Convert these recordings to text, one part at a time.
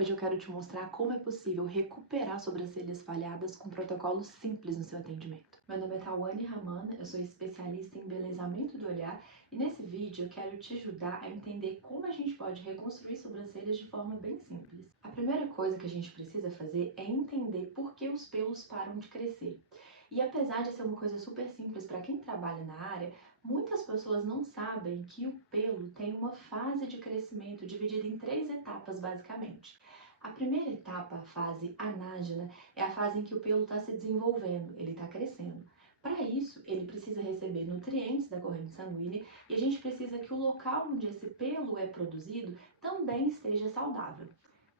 Hoje eu quero te mostrar como é possível recuperar sobrancelhas falhadas com protocolos simples no seu atendimento. Meu nome é Tawane Raman, eu sou especialista em embelezamento do olhar e nesse vídeo eu quero te ajudar a entender como a gente pode reconstruir sobrancelhas de forma bem simples. A primeira coisa que a gente precisa fazer é entender por que os pelos param de crescer. E apesar de ser uma coisa super simples para quem trabalha na área, muitas pessoas não sabem que o pelo tem uma fase de crescimento dividida em 3 etapas basicamente. A primeira etapa, a fase anágena, é a fase em que o pelo está se desenvolvendo, ele está crescendo. Para isso, ele precisa receber nutrientes da corrente sanguínea e a gente precisa que o local onde esse pelo é produzido também esteja saudável.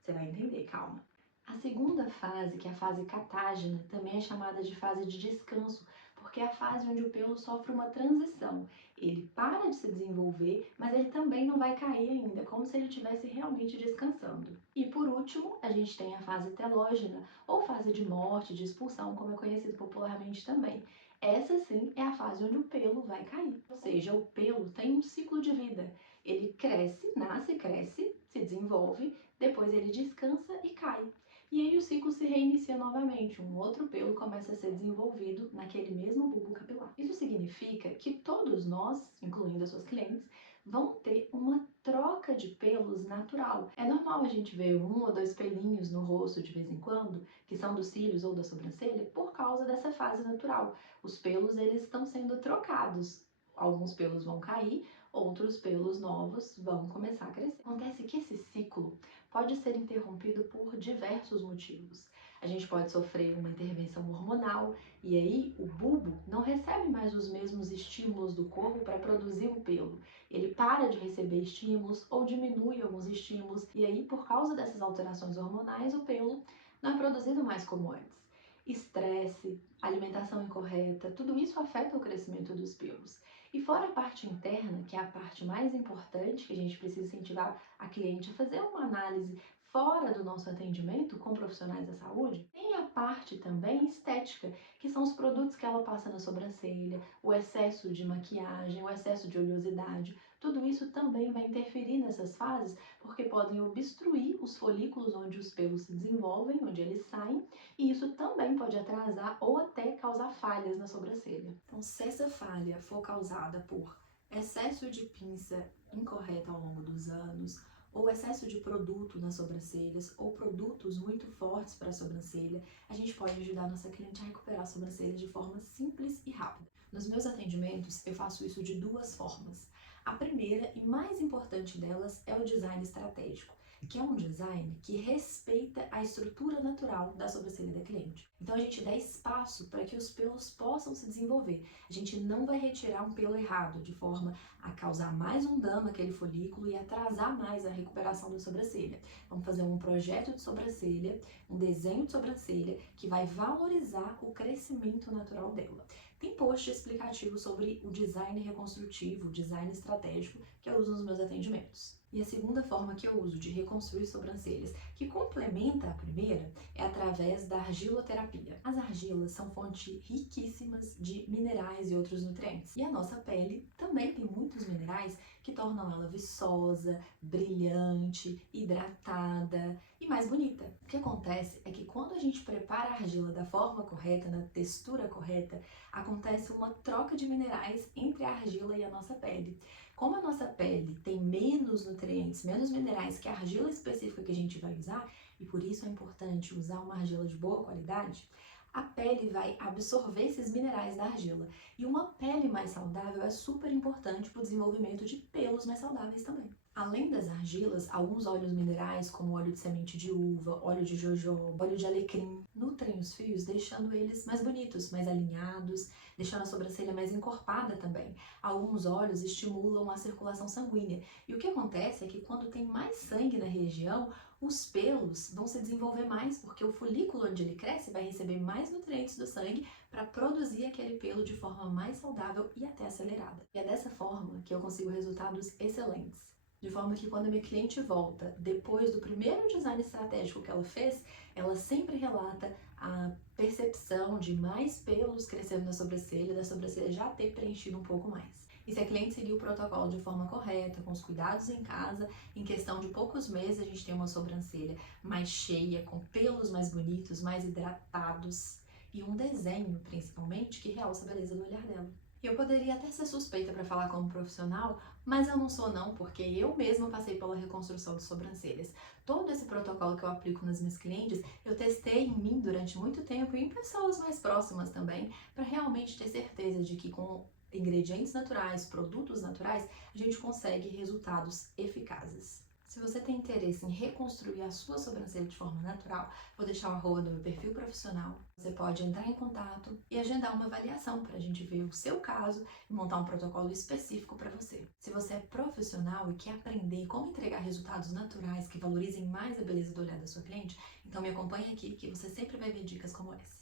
Você vai entender, calma. A segunda fase, que é a fase catágena, também é chamada de fase de descanso, porque é a fase onde o pelo sofre uma transição. Ele para de se desenvolver, mas ele também não vai cair ainda, como se ele estivesse realmente descansando. E por último, a gente tem a fase telógena, ou fase de morte, de expulsão, como é conhecido popularmente também. Essa sim é a fase onde o pelo vai cair. Ou seja, o pelo tem um ciclo de vida. Ele cresce, nasce, cresce, se desenvolve, depois ele descansa e cai. E aí o ciclo se reinicia novamente, um outro pelo começa a ser desenvolvido naquele mesmo bulbo capilar. Isso significa que todos nós, incluindo as suas clientes, vão ter uma troca de pelos natural. É normal a gente ver 1 ou 2 pelinhos no rosto de vez em quando, que são dos cílios ou da sobrancelha, por causa dessa fase natural. Os pelos eles estão sendo trocados. Alguns pelos vão cair, outros pelos novos vão começar a crescer. Acontece que esse ciclo pode ser interrompido por diversos motivos. A gente pode sofrer uma intervenção hormonal e aí o bulbo não recebe mais os mesmos estímulos do corpo para produzir o pelo. Ele para de receber estímulos ou diminui alguns estímulos e aí por causa dessas alterações hormonais o pelo não é produzido mais como antes. Estresse, alimentação incorreta, tudo isso afeta o crescimento dos pelos. E fora a parte interna, que é a parte mais importante, que a gente precisa incentivar a cliente a fazer uma análise fora do nosso atendimento com profissionais da saúde, tem a parte também estética, que são os produtos que ela passa na sobrancelha, o excesso de maquiagem, o excesso de oleosidade. Tudo isso também vai interferir nessas fases, porque podem obstruir os folículos onde os pelos se desenvolvem, onde eles saem, e isso também pode atrasar ou até causar falhas na sobrancelha. Então, se essa falha for causada por excesso de pinça incorreta ao longo dos anos, ou excesso de produto nas sobrancelhas, ou produtos muito fortes para a sobrancelha, a gente pode ajudar a nossa cliente a recuperar a sobrancelha de forma simples e rápida. Nos meus atendimentos, eu faço isso de 2 formas. A primeira e mais importante delas é o design estratégico, que é um design que respeita a estrutura natural da sobrancelha da cliente. Então a gente dá espaço para que os pelos possam se desenvolver. A gente não vai retirar um pelo errado, de forma a causar mais um dano àquele folículo e atrasar mais a recuperação da sobrancelha. Vamos fazer um projeto de sobrancelha, um desenho de sobrancelha que vai valorizar o crescimento natural dela. Tem post explicativo sobre o design reconstrutivo, o design estratégico que eu uso nos meus atendimentos. E a segunda forma que eu uso de reconstruir sobrancelhas, que complementa a primeira, é através da argiloterapia. As argilas são fontes riquíssimas de minerais e outros nutrientes. E a nossa pele também tem muitos minerais que tornam ela viçosa, brilhante, hidratada e mais bonita. O que acontece é que quando a gente prepara a argila da forma correta, na textura correta, acontece uma troca de minerais entre a argila e a nossa pele. Como a nossa pele tem menos nutrientes, menos minerais que a argila específica que a gente vai usar, e por isso é importante usar uma argila de boa qualidade, a pele vai absorver esses minerais da argila. E uma pele mais saudável é super importante para o desenvolvimento de pelos mais saudáveis também. Além das argilas, alguns óleos minerais, como óleo de semente de uva, óleo de jojoba, óleo de alecrim, nutrem os fios, deixando eles mais bonitos, mais alinhados, deixando a sobrancelha mais encorpada também. Alguns óleos estimulam a circulação sanguínea. E o que acontece é que quando tem mais sangue na região, os pelos vão se desenvolver mais, porque o folículo onde ele cresce vai receber mais nutrientes do sangue para produzir aquele pelo de forma mais saudável e até acelerada. E é dessa forma que eu consigo resultados excelentes. De forma que quando a minha cliente volta, depois do primeiro design estratégico que ela fez, ela sempre relata a percepção de mais pelos crescendo na sobrancelha, da sobrancelha já ter preenchido um pouco mais. E se a cliente seguir o protocolo de forma correta, com os cuidados em casa, em questão de poucos meses a gente tem uma sobrancelha mais cheia, com pelos mais bonitos, mais hidratados e um desenho, principalmente, que realça a beleza do olhar dela. Eu poderia até ser suspeita para falar como profissional, mas eu não sou não, porque eu mesma passei pela reconstrução de sobrancelhas. Todo esse protocolo que eu aplico nas minhas clientes, eu testei em mim durante muito tempo e em pessoas mais próximas também, para realmente ter certeza de que com ingredientes naturais, produtos naturais, a gente consegue resultados eficazes. Se você tem interesse em reconstruir a sua sobrancelha de forma natural, vou deixar o arroba do meu perfil profissional. Você pode entrar em contato e agendar uma avaliação para a gente ver o seu caso e montar um protocolo específico para você. Se você é profissional e quer aprender como entregar resultados naturais que valorizem mais a beleza do olhar da sua cliente, então me acompanhe aqui que você sempre vai ver dicas como essa.